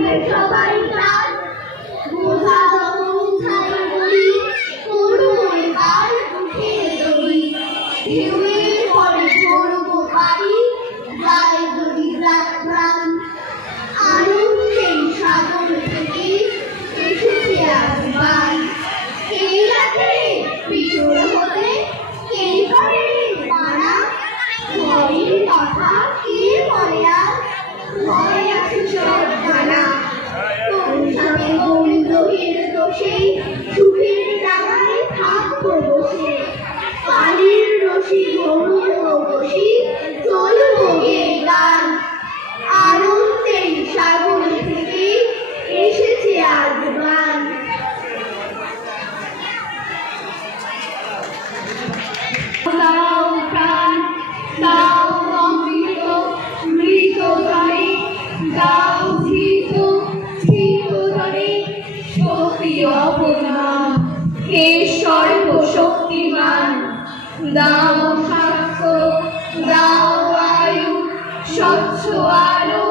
সবাই প্রাণ বোঝা যত উঠাই করি করুণে কার উঠে ধরি ঢেউয়ের পরে ধরবো পারি যায় যদি প্রাণ আনন্দের সাগর থেকে এসেছে আজ বান কে রাখে পিছন হতে কে করে মানা ভয়ের কথা কে বলে আজ ভয় আছে সব জানা পৌঁছাবে গৌরীর দোষে সুখের ডাঙায় থাকবো বসে কালির রশি গরুর বসি চলবো গে গান আনন্দের সাগর থেকে এসেছে আজ গান দাও প্রাণ দাও অমৃত মৃত ধরে দাও ধৃত ধৃত ধরে শক্তি অপরিমাণ হে সর্বশক্তিমান দাও স্বাস্থ্য দাও আয়ু স্বচ্ছ আলো